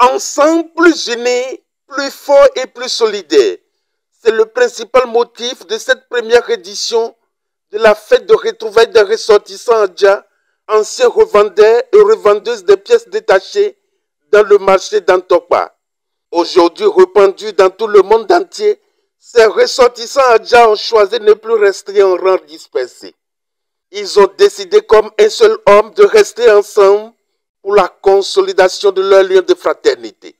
Ensemble, plus unis, plus forts et plus solidaires. C'est le principal motif de cette première édition de la fête de retrouvailles des ressortissants Adja, anciens revendeurs et revendeuses de pièces détachées dans le marché d'Antokpa. Aujourd'hui répandus dans tout le monde entier, ces ressortissants Adja ont choisi de ne plus rester en rang dispersé. Ils ont décidé comme un seul homme de rester ensemble pour la consolidation de leur lien de fraternité.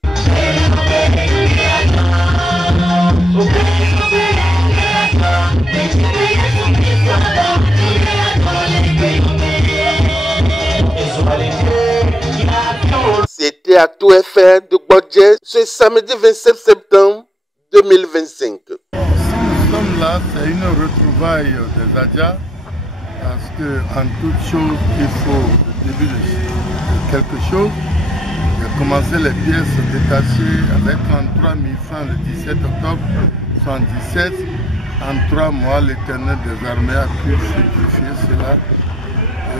C'était à Tout FR de Bodje ce samedi 27 septembre 2025. Si nous sommes là, c'est une retrouvaille des Adja parce qu'en toute chose, il faut au début de quelque chose. J'ai commencé les pièces détachées avec 33 000 francs le 17 octobre 1977. En 3 mois, l'Éternel des armées a pu fructifier cela.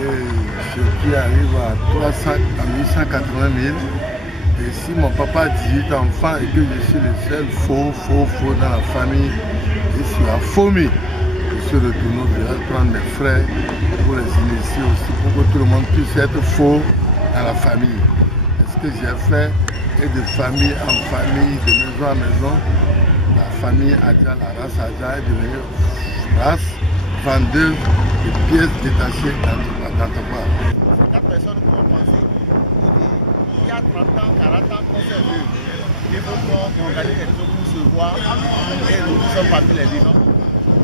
Et ce qui arrive à 880 000. Et si mon papa a 18 enfants et que je suis le seul faux dans la famille, je suis affamé. Je suis retourné au village prendre mes frères pour les initier aussi, pour que tout le monde puisse être faux dans la famille. Et ce que j'ai fait est de famille en famille, de maison en maison. La famille Adja, la race Adja est devenue race vendeuse de pièces détachées dans Antokpa. 4 personnes qui ont pensé pour dire il y a 30 ans, 40 ans qu'on s'est vu. Il faut qu'on organise quelque chose pour se voir et nous sommes parmi les vivants.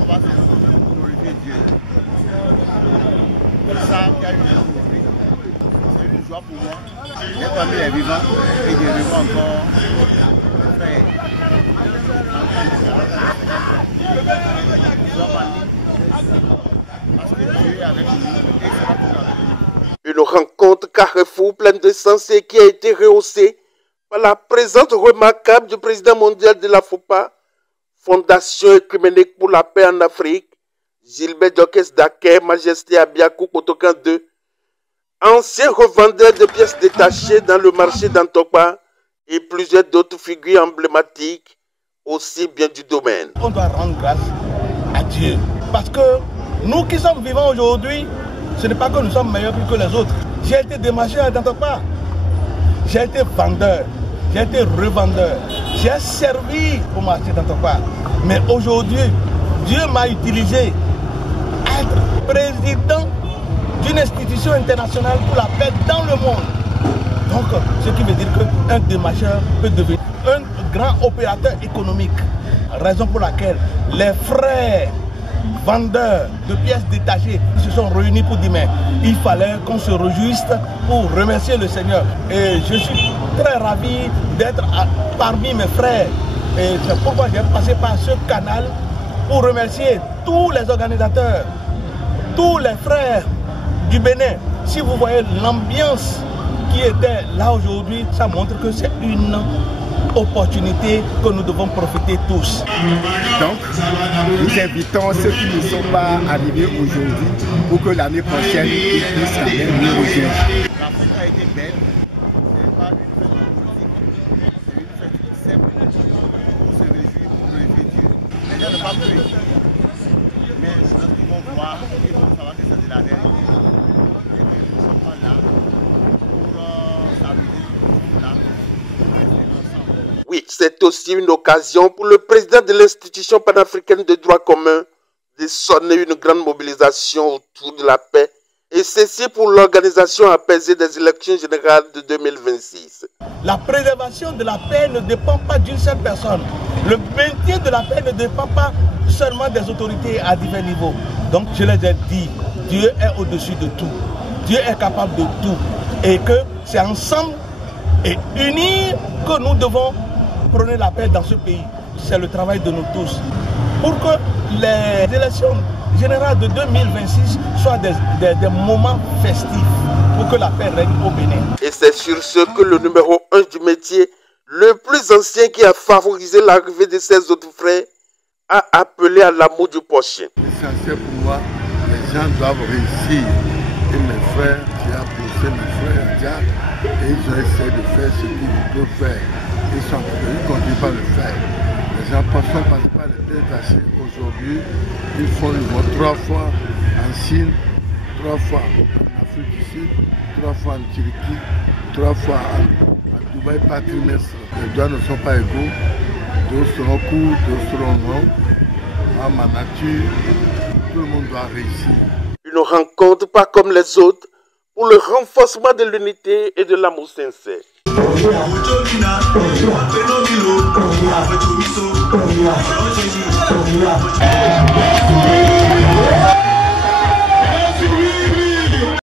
On va se retrouver pour glorifier Dieu. C'est ça qui a eu besoin d'aujourd'hui. C'est une joie pour moi d'être parmi les vivants et de revoir encore mes frères. Parce que Dieu est avec nous et sera toujours avec nous. Une rencontre carrefour pleine de sens et qui a été rehaussée par la présence remarquable du président mondial de la FOPA, Fondation Œcuménique pour la paix en Afrique, Gilbert Diokès Daker, Majesté Abiakou Kotokan II, ancien revendeur de pièces détachées dans le marché d'Antokpa et plusieurs d'autres figures emblématiques aussi bien du domaine. On doit rendre grâce à Dieu parce que nous qui sommes vivants aujourd'hui, ce n'est pas que nous sommes meilleurs que les autres. J'ai été démarché à Antokpa, j'ai été vendeur, j'ai été revendeur, j'ai servi au marché d'Antokpa. Mais aujourd'hui, Dieu m'a utilisé à être président d'une institution internationale pour la paix dans le monde. Donc, ce qui veut dire qu'un démarcheur peut devenir un grand opérateur économique. Raison pour laquelle les frères vendeurs de pièces détachées se sont réunis pour dire mais il fallait qu'on se réjouisse pour remercier le Seigneur. Et je suis très ravi d'être parmi mes frères. Et c'est pourquoi j'ai passé par ce canal pour remercier tous les organisateurs, tous les frères du Bénin. Si vous voyez l'ambiance qui était là aujourd'hui, ça montre que c'est une opportunité que nous devons profiter tous. Donc, nous invitons ceux qui ne sont pas arrivés aujourd'hui pour que l'année prochaine, ils puissent quand même nous rejoindre. La fête a été belle, ce n'est pas une fête politique, c'est une fête simple pour se réjouir, pour glorifier Dieu. Les gens ne parlent plus, mais lorsqu'ils vont voir, ils vont savoir que c'est de la réalité et que nous ne sommes pas là pour s'amuser, nous sommes là. Oui, c'est aussi une occasion pour le président de l'institution panafricaine de droit commun de sonner une grande mobilisation autour de la paix, et ceci pour l'organisation apaisée des élections générales de 2026. La préservation de la paix ne dépend pas d'une seule personne. Le maintien de la paix ne dépend pas seulement des autorités à divers niveaux. Donc je les ai dit, Dieu est au-dessus de tout. Dieu est capable de tout. Et que c'est ensemble et unis que nous devons prôner la paix dans ce pays. C'est le travail de nous tous. Pour que les élections générales de 2026 soient des moments festifs, pour que la paix règne au Bénin. Et c'est sur ce que le numéro 1 du métier, le plus ancien qui a favorisé l'arrivée de ses autres frères, a appelé à l'amour du prochain. L'essentiel pour moi, les gens doivent réussir. Et mes frères, j'ai apprécié mes frères, et ils ont essayé de faire ce qu'ils peuvent faire. Ils ne continuent pas à le faire. Les gens ne sont pas les têtes tachées aujourd'hui. Ils vont 3 fois en Chine, 3 fois en Afrique du Sud, 3 fois en Turquie, 3 fois à Dubaï par trimestre. Les droits ne sont pas égaux. D'autres seront courts, d'autres seront longs. À ma nature, tout le monde doit réussir. Une rencontre pas comme les autres pour le renforcement de l'unité et de l'amour sincère. Yeah.